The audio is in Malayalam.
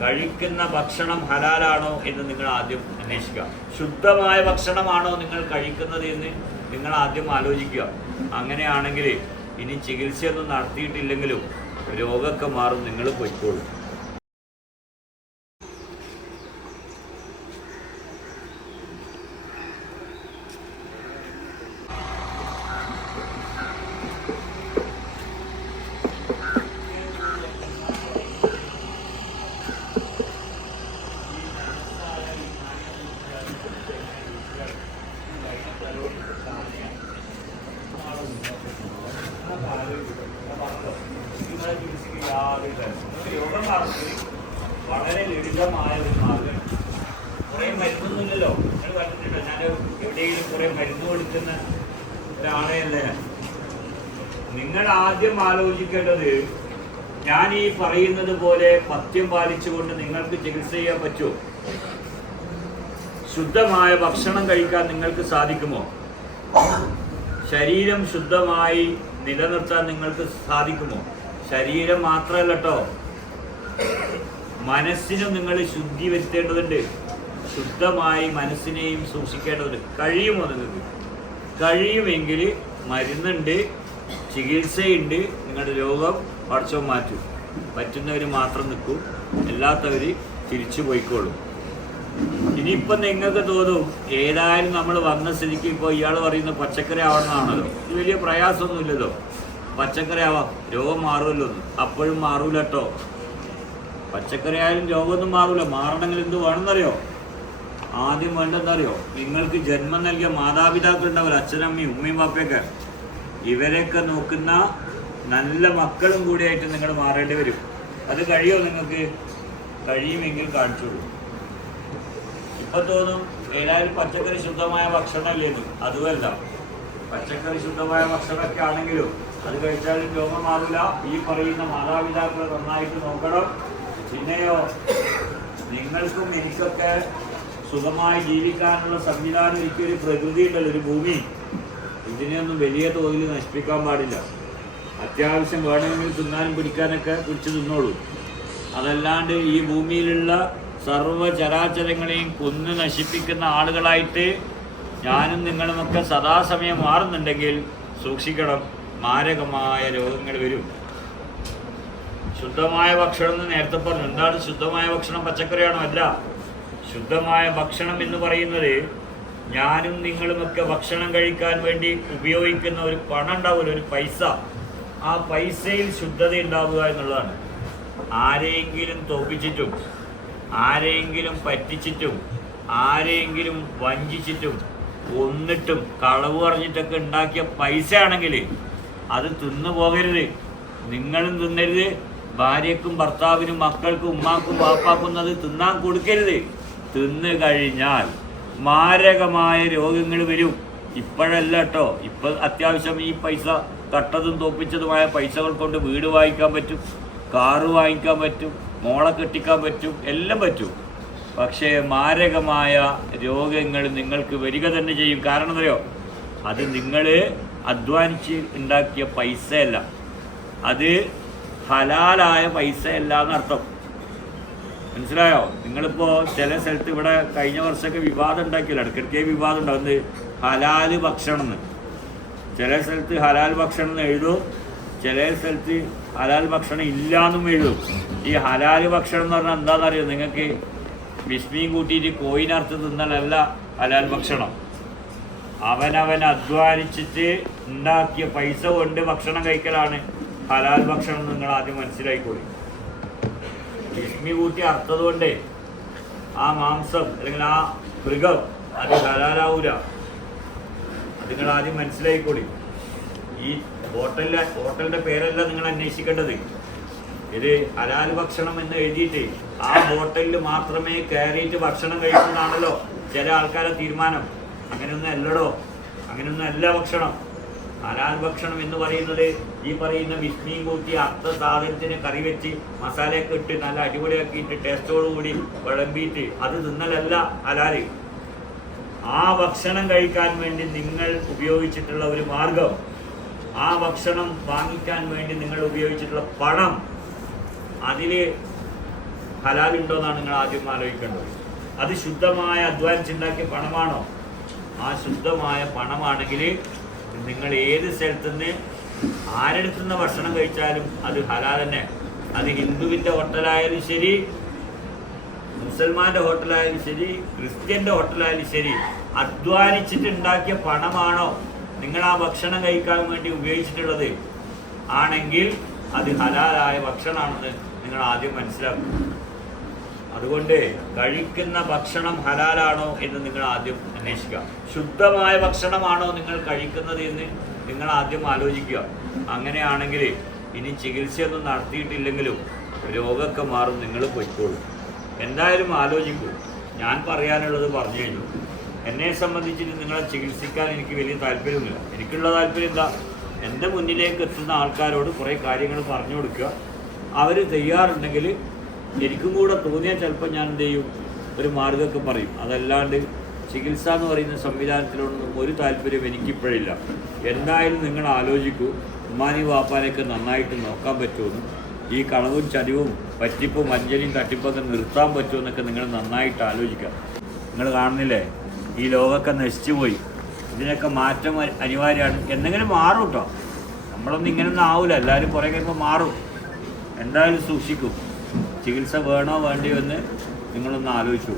കഴിക്കുന്ന ഭക്ഷണം ഹലാലാണോ എന്ന് നിങ്ങൾ ആദ്യം അന്വേഷിക്കുക. ശുദ്ധമായ ഭക്ഷണമാണോ നിങ്ങൾ കഴിക്കുന്നത് എന്ന് നിങ്ങൾ ആദ്യം ആലോചിക്കുക. അങ്ങനെയാണെങ്കിൽ ഇനി ചികിത്സയൊന്നും നടത്തിയിട്ടില്ലെങ്കിലും രോഗമൊക്കെ മാറും, നിങ്ങൾ പൊയ്ക്കോളൂ. രോഗം മാറുന്നത് വളരെ ലളിതമായ ഒരു മാർഗം. കുറേ മരുന്നൊന്നുമില്ലല്ലോ. നിങ്ങൾ കണ്ടിട്ടുണ്ടോ? ഞാൻ എവിടെയെങ്കിലും കുറേ മരുന്ന് കൊടുക്കുന്ന ഒരാളെയല്ല. നിങ്ങൾ ആദ്യം ആലോചിക്കേണ്ടത്, ഞാൻ ഈ പറയുന്നത് പോലെ പഥ്യം പാലിച്ചുകൊണ്ട് നിങ്ങൾക്ക് ചികിത്സ ചെയ്യാൻ പറ്റുമോ? ശുദ്ധമായ ഭക്ഷണം കഴിക്കാൻ നിങ്ങൾക്ക് സാധിക്കുമോ? ശരീരം ശുദ്ധമായി നിലനിർത്താൻ നിങ്ങൾക്ക് സാധിക്കുമോ? ശരീരം മാത്രമല്ല കേട്ടോ, മനസ്സിനും നിങ്ങൾ ശുദ്ധി വരുത്തേണ്ടതുണ്ട്. ശുദ്ധമായി മനസ്സിനെയും സൂക്ഷിക്കേണ്ടതുണ്ട്. കഴിയുമോ നിങ്ങൾക്ക്? കഴിയുമെങ്കിൽ മരുന്നുണ്ട്, ചികിത്സയുണ്ട്, നിങ്ങളുടെ രോഗം പടച്ചോൻ മാറ്റും. പറ്റുന്നവർ മാത്രം നിൽക്കും, അല്ലാത്തവർ തിരിച്ചു പോയിക്കോളും. ഇനിയിപ്പം നിങ്ങൾക്ക് തോന്നും ഏതായാലും നമ്മൾ വന്ന സ്ഥിതിക്ക് ഇപ്പോൾ ഇയാൾ പറയുന്ന പച്ചക്കറി ആവണമെന്നാണല്ലോ, ഇത് വലിയ പ്രയാസമൊന്നുമില്ലല്ലോ, പച്ചക്കറി ആവാം, രോഗം മാറുമല്ലോ എന്ന്. അപ്പോഴും മാറൂല കേട്ടോ. പച്ചക്കറി ആയാലും രോഗമൊന്നും മാറൂല. മാറണമെങ്കിൽ എന്ത് വേണമെന്നറിയോ? ആദ്യം വേണ്ടെന്നറിയോ? നിങ്ങൾക്ക് ജന്മം നൽകിയ മാതാപിതാക്കൾ ഉണ്ടാവില്ല, അച്ഛനമ്മയും ഉമ്മയും പാപ്പയൊക്കെ, ഇവരെയൊക്കെ നോക്കുന്ന നല്ല മക്കളും കൂടിയായിട്ട് നിങ്ങൾ മാറേണ്ടി വരും. അത് കഴിയുമോ നിങ്ങൾക്ക്? കഴിയുമെങ്കിൽ കാണിച്ചോളൂ. ഇപ്പം തോന്നും ഏതായാലും പച്ചക്കറി ശുദ്ധമായ ഭക്ഷണമല്ലേന്ന്. അതുമല്ല, പച്ചക്കറി ശുദ്ധമായ ഭക്ഷണമൊക്കെ ആണെങ്കിലും അത് കഴിച്ചാലും രോഗം മാറില്ല. ഈ പറയുന്ന മാതാപിതാക്കളെ നന്നായിട്ട് നോക്കണം. പിന്നെയോ, നിങ്ങൾക്കും എനിക്കൊക്കെ സുഖമായി ജീവിക്കാനുള്ള സംവിധാനം എനിക്കൊരു പ്രകൃതി ഉണ്ടല്ലോ, ഒരു ഭൂമി. ഇതിനെയൊന്നും വലിയ തോതിൽ നശിപ്പിക്കാൻ പാടില്ല. അത്യാവശ്യം വേണമെങ്കിൽ തിന്നാനും പിടിക്കാനൊക്കെ പിടിച്ച് തിന്നോളൂ. അതല്ലാണ്ട് ഈ ഭൂമിയിലുള്ള സർവ്വചരാചരങ്ങളെയും കൊന്ന് നശിപ്പിക്കുന്ന ആളുകളായിട്ട് ഞാനും നിങ്ങളുമൊക്കെ സദാസമയം മാറുന്നുണ്ടെങ്കിൽ സൂക്ഷിക്കണം, മാരകമായ രോഗങ്ങൾ വരും. ശുദ്ധമായ ഭക്ഷണം എന്ന് നേരത്തെ പറഞ്ഞു. എന്താണ് ശുദ്ധമായ ഭക്ഷണം? പച്ചക്കറിയാണോ? അല്ല. ശുദ്ധമായ ഭക്ഷണം എന്ന് പറയുന്നത് ഞാനും നിങ്ങളുമൊക്കെ ഭക്ഷണം കഴിക്കാൻ വേണ്ടി ഉപയോഗിക്കുന്ന ഒരു പണം ഉണ്ടാവില്ല, ഒരു പൈസ. ആ പൈസയിൽ ശുദ്ധത ഉണ്ടാവുക എന്നുള്ളതാണ്. ആരെയെങ്കിലും തോപ്പിച്ചിട്ടും ആരെയെങ്കിലും പറ്റിച്ചിട്ടും ആരെയെങ്കിലും വഞ്ചിച്ചിട്ടും ഒന്നിട്ടും കളവ് പറഞ്ഞിട്ടൊക്കെ ഉണ്ടാക്കിയ പൈസ ആണെങ്കിൽ അത് തിന്നു പോകരുത്. നിങ്ങളും തിന്നരുത്, ഭാര്യക്കും ഭർത്താവിനും മക്കൾക്കും ഉമ്മാക്കും വാപ്പാക്കും അത് തിന്നാൻ കൊടുക്കരുത്. തിന്നു കഴിഞ്ഞാൽ മാരകമായ രോഗങ്ങൾ വരും. ഇപ്പോഴല്ല കേട്ടോ. ഇപ്പം അത്യാവശ്യം ഈ പൈസ കട്ടതും തോപ്പിച്ചതുമായ പൈസകൾ കൊണ്ട് വീട് വാങ്ങിക്കാൻ പറ്റും, കാറ് വാങ്ങിക്കാൻ പറ്റും, മോളെ കെട്ടിക്കാൻ പറ്റും, എല്ലാം പറ്റും. പക്ഷേ മാരകമായ രോഗങ്ങൾ നിങ്ങൾക്ക് വരിക തന്നെ ചെയ്യും. കാരണം എന്തറിയോ? അത് നിങ്ങൾ അധ്വാനിച്ച് ഉണ്ടാക്കിയ പൈസയല്ല, അത് ഹലാലായ പൈസയല്ല എന്നർത്ഥം. മനസ്സിലായോ? നിങ്ങളിപ്പോൾ ചില സ്ഥലത്ത് ഇവിടെ കഴിഞ്ഞ വർഷമൊക്കെ വിവാദം ഉണ്ടാക്കിയല്ലോ, ഇടയ്ക്കിടയ്ക്ക് വിവാദം ഉണ്ടാകുന്നത് ഹലാൽ ഭക്ഷണം എന്ന്. ചില സ്ഥലത്ത് ഹലാൽ ഭക്ഷണം എന്ന് എഴുതും, ചില സ്ഥലത്ത് ഹലാൽ ഭക്ഷണം ഇല്ലയെന്നും എഴുതും. ഈ ഹലാൽ ഭക്ഷണം എന്ന് പറഞ്ഞാൽ എന്താണെന്നറിയോ നിങ്ങൾക്ക്? വിസ്മയും കൂട്ടിയിട്ട് കോയിനറുത്ത് തിന്നലല്ല ഹലാൽ ഭക്ഷണം. അവനവൻ അധ്വാനിച്ചിട്ട് ഉണ്ടാക്കിയ പൈസ കൊണ്ട് ഭക്ഷണം കഴിക്കലാണ് ഹലാൽ ഭക്ഷണം. നിങ്ങൾ ആദ്യം മനസ്സിലായിക്കോളി. വിസ്മി കൂട്ടി അർത്ഥതുകൊണ്ടേ ആ മാംസം അല്ലെങ്കിൽ ആ മൃഗം അത് ഹലാലാവൂല. അത് നിങ്ങൾ ആദ്യം മനസ്സിലായിക്കോളി. ഈ ഹോട്ടലിൻ്റെ പേരല്ല നിങ്ങൾ അന്വേഷിക്കേണ്ടത്. ഇത് ഹലാൽ ഭക്ഷണം എന്ന് എഴുതിയിട്ട് ആ ഹോട്ടലിൽ മാത്രമേ കയറിയിട്ട് ഭക്ഷണം കഴിക്കുന്നതാണല്ലോ ചില ആൾക്കാരെ തീരുമാനം. അങ്ങനെയൊന്നും അല്ലടോ, അങ്ങനെയൊന്നും അല്ല ഭക്ഷണം. ഹലാൽ ഭക്ഷണം എന്ന് പറയുന്നത് ഈ പറയുന്ന വിസ്മയും കൂട്ടി അർത്ഥ സാധനത്തിന് കറി വെച്ച് മസാലയൊക്കെ ഇട്ട് നല്ല അടിപൊളിയാക്കിയിട്ട് ടേസ്റ്റോടുകൂടി വിളമ്പിയിട്ട് അത് തിന്നലല്ല ഹലാൽ. ആ ഭക്ഷണം കഴിക്കാൻ വേണ്ടി നിങ്ങൾ ഉപയോഗിച്ചിട്ടുള്ള ഒരു മാർഗം, ആ ഭക്ഷണം വാങ്ങിക്കാൻ വേണ്ടി നിങ്ങൾ ഉപയോഗിച്ചിട്ടുള്ള പണം, അതിൽ ഹലാലുണ്ടോ എന്നാണ് നിങ്ങൾ ആദ്യം ആലോചിക്കേണ്ടത്. അത് ശുദ്ധമായ അധ്വാനിച്ചുണ്ടാക്കിയ പണമാണോ? ആ ശുദ്ധമായ പണമാണെങ്കിൽ നിങ്ങൾ ഏത് സ്ഥലത്തുനിന്ന് ആരെടുത്തുനിന്ന് ഭക്ഷണം കഴിച്ചാലും അത് ഹലാൽ തന്നെ. അത് ഹിന്ദുവിൻ്റെ ഹോട്ടലായാലും ശരി, മുസൽമാൻ്റെ ഹോട്ടലായാലും ശരി, ക്രിസ്ത്യൻ്റെ ഹോട്ടലായാലും ശരി, അധ്വാനിച്ചിട്ട് ഉണ്ടാക്കിയ പണമാണോ നിങ്ങൾ ആ ഭക്ഷണം കഴിക്കാൻ വേണ്ടി ഉപയോഗിച്ചിട്ടുള്ളത് ആണെങ്കിൽ അത് ഹലാലായ ഭക്ഷണമാണെന്ന് നിങ്ങൾ ആദ്യം മനസ്സിലാക്കും. അതുകൊണ്ട് കഴിക്കുന്ന ഭക്ഷണം ഹലാലാണോ എന്ന് നിങ്ങൾ ആദ്യം അന്വേഷിക്കുക. ശുദ്ധമായ ഭക്ഷണമാണോ നിങ്ങൾ കഴിക്കുന്നത് എന്ന് നിങ്ങൾ ആദ്യം ആലോചിക്കുക. അങ്ങനെയാണെങ്കിൽ ഇനി ചികിത്സയൊന്നും നടത്തിയിട്ടില്ലെങ്കിലും രോഗമൊക്കെ മാറും, നിങ്ങൾ പൊയ്ക്കോളും. എന്തായാലും ആലോചിക്കൂ. ഞാൻ പറയാനുള്ളത് പറഞ്ഞു കഴിഞ്ഞു. എന്നെ സംബന്ധിച്ചിട്ട് നിങ്ങളെ ചികിത്സിക്കാൻ എനിക്ക് വലിയ താല്പര്യമില്ല. എനിക്കുള്ള താല്പര്യം എന്താ, എൻ്റെ മുന്നിലേക്ക് എത്തുന്ന ആൾക്കാരോട് കുറേ കാര്യങ്ങൾ പറഞ്ഞു കൊടുക്കുക. അവർ തയ്യാറുണ്ടെങ്കിൽ എനിക്കും കൂടെ തോന്നിയാൽ ചിലപ്പോൾ ഞാൻ എന്ത് ചെയ്യും, ഒരു മാർഗ്ഗമൊക്കെ പറയും. അതല്ലാണ്ട് ചികിത്സ എന്ന് പറയുന്ന സംവിധാനത്തിലൊന്നും ഒരു താല്പര്യം എനിക്കിപ്പോഴില്ല. എന്തായാലും നിങ്ങൾ ആലോചിക്കൂ, ഉമ്മാനി വാപ്പാനെയൊക്കെ നന്നായിട്ട് നോക്കാൻ പറ്റുമെന്നും ഈ കളവും ചതിവും പറ്റിപ്പും വഞ്ചനയും തട്ടിപ്പൊക്കെ നിർത്താൻ പറ്റുമെന്നൊക്കെ നിങ്ങൾ നന്നായിട്ട് ആലോചിക്കാം. നിങ്ങൾ കാണുന്നില്ലേ, ഈ ലോകമൊക്കെ നശിച്ചു പോയി. ഇതിനൊക്കെ മാറ്റം അനിവാര്യമാണ്. എന്തെങ്കിലും മാറും കേട്ടോ. നമ്മളൊന്നും ഇങ്ങനെയൊന്നും ആവില്ല. എല്ലാവരും കുറേ കഴിയുമ്പോൾ മാറും. എന്തായാലും സൂക്ഷിക്കും. ചികിത്സ വേണോ വേണ്ടിയോ എന്ന് നിങ്ങളൊന്ന് ആലോചിച്ചു.